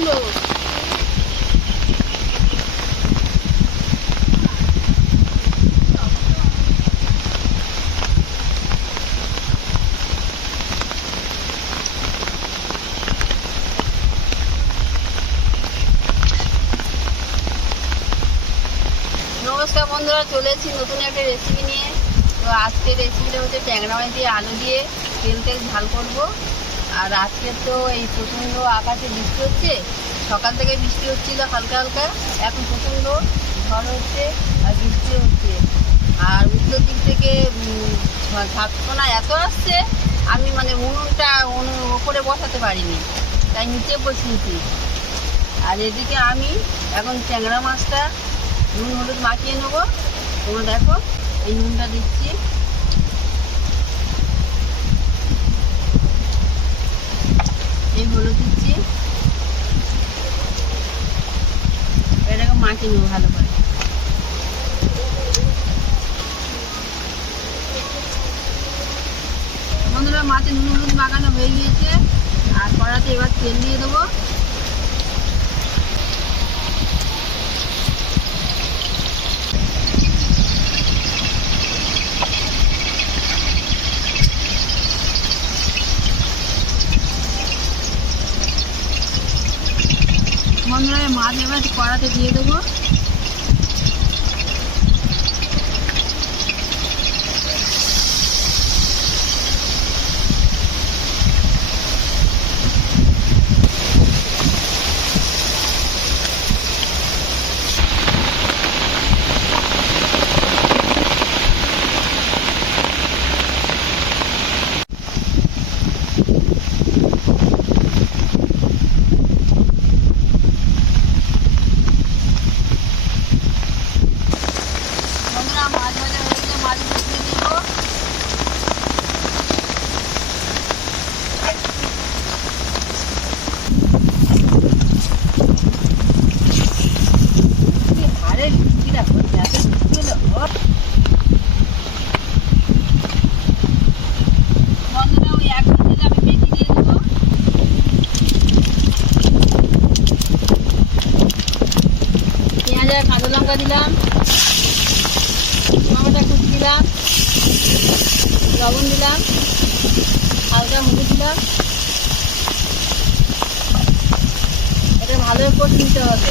সুন্দর নমস্কার বন্ধুরা, চলে নতুন একটা রেসিপি নিয়ে। তো আজকে রেসিপিটা হচ্ছে ট্যাংরা মাছ দিয়ে আলু দিয়ে তেল তেল ঝাল করব। আর আজকে তো এই প্রচণ্ড আকাশে বৃষ্টি হচ্ছে, সকাল থেকে বৃষ্টি হচ্ছিল হালকা হালকা, এখন প্রচণ্ড ঝড় হচ্ছে আর বৃষ্টি হচ্ছে। আর উত্তর দিক থেকে ঝাপসোনা এত আসছে, আমি মানে উনুনটা উনুন ওপরে বসাতে পারিনি, তাই নিচে বসিয়েছি। আর এদিকে আমি এখন ট্যাংরা মাছটা নুন হলুদ মাখিয়ে নেব। তোমরা দেখো, এই নুনটা দিচ্ছি এই হলুদ দিচ্ছি এটাকে ভালো করে। বন্ধুরা মাছে নুন হলুদ মাখানো হয়ে গিয়েছে। আর কড়াতে এবার তেল দিয়ে দেবো। বন্ধুরা আমার কড়াতে দিয়ে দেবো বন্ধুরা মাছ ভাজা হয়ে গেলে মাছ দিয়ে দেবো আরে বৃষ্টিটা হচ্ছে এত বৃষ্টি হলো ও। বন্ধুরা ওই এক মিনিট আমি মেথি দিয়ে দেবো পেঁয়াজ আর কাঁচা লঙ্কা দিলাম, টমেটো কুচি দিলাম, লবণ দিলাম, হালকা হলুদ দিলাম। এটা ভালো করে নিতে হবে।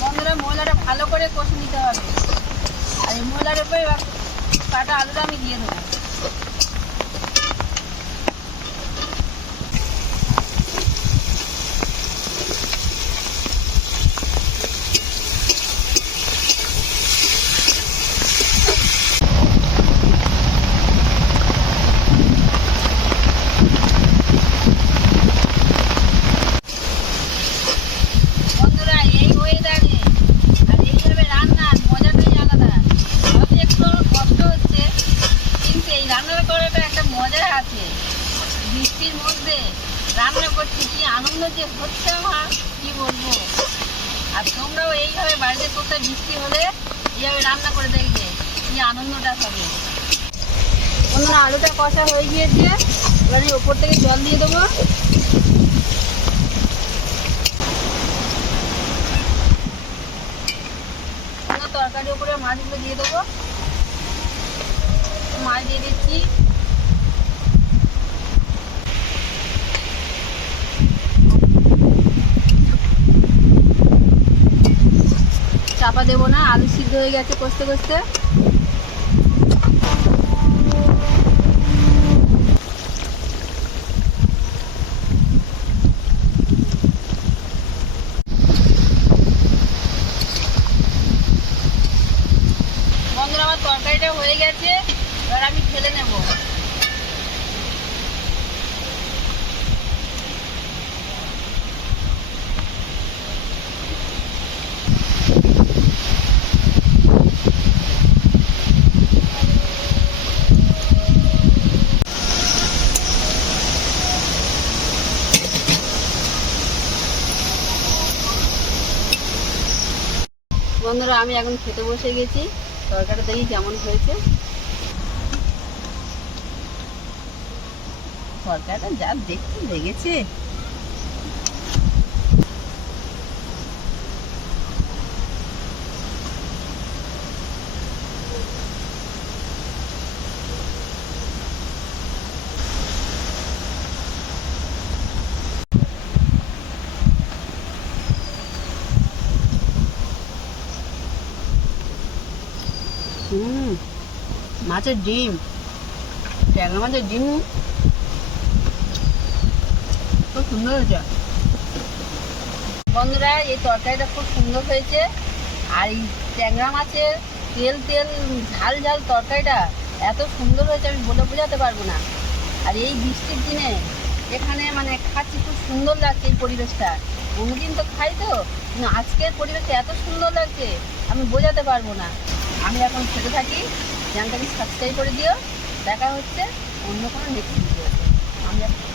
বন্ধুরা মশলাটা ভালো করে কষে নিতে হবে। আর এই মশলার উপরে কাটা আলুটা আমি দিয়ে দেবো বন্ধুরা এই ওয়েদারে আর এইভাবে রান্নার মজাটাই আলাদা হয়তো একটু কষ্ট হচ্ছে কিন্তু এই রান্নার করাটা একটা মজা আছে বৃষ্টির মধ্যে রান্না করছি কি আনন্দ যে হচ্ছে আমার, কি বলব? আর তোমরাও এইভাবে বাড়িতে কোথাও বৃষ্টি হলে এইভাবে রান্না করে দেখবে কি আনন্দটা হবে। বন্ধুরা, আলুটা কষা হয়ে গিয়েছে। এবারে ওপর থেকে জল দিয়ে দেবো। কোনো তরকারির উপরে মাছগুলো দিয়ে দেবো। মাছ দিয়ে দিচ্ছি। চাপা দেবো না, আলু সিদ্ধ হয়ে গেছে কষতে কষতে। বন্ধুরা, আমার তরকারিটা হয়ে গেছে, এবার আমি ঢেলে নেব। বন্ধুরা আমি এখন খেতে বসে গেছি। তরকারিটা দেখি কেমন হয়েছে। তরকারিটা যা দেখতে লেগেছে। মাছের ডিম। ট্যাংরা মাছের ডিম। খুব সুন্দর হয়েছে। বন্ধুরা, এই তরকারিটা খুব সুন্দর হয়েছে। আর এই ট্যাংরা মাছের তেল তেল, ঝাল ঝাল তরকারিটা এত সুন্দর হয়েছে, আমি বলে বোঝাতে পারব না। আর এই বৃষ্টির দিনে এখানে মানে খাচ্ছি, খুব সুন্দর লাগছে এই পরিবেশটা। অন্যদিন তো খাই তো, কিন্তু আজকের পরিবেশটা এত সুন্দর লাগছে, আমি বোঝাতে পারব না। আমি এখন খেতে থাকি। চ্যানেলটাকে সাবস্ক্রাইব করে দিও। দেখা হচ্ছে অন্য কোনো নেক্সট ভিডিওতে আমি এখন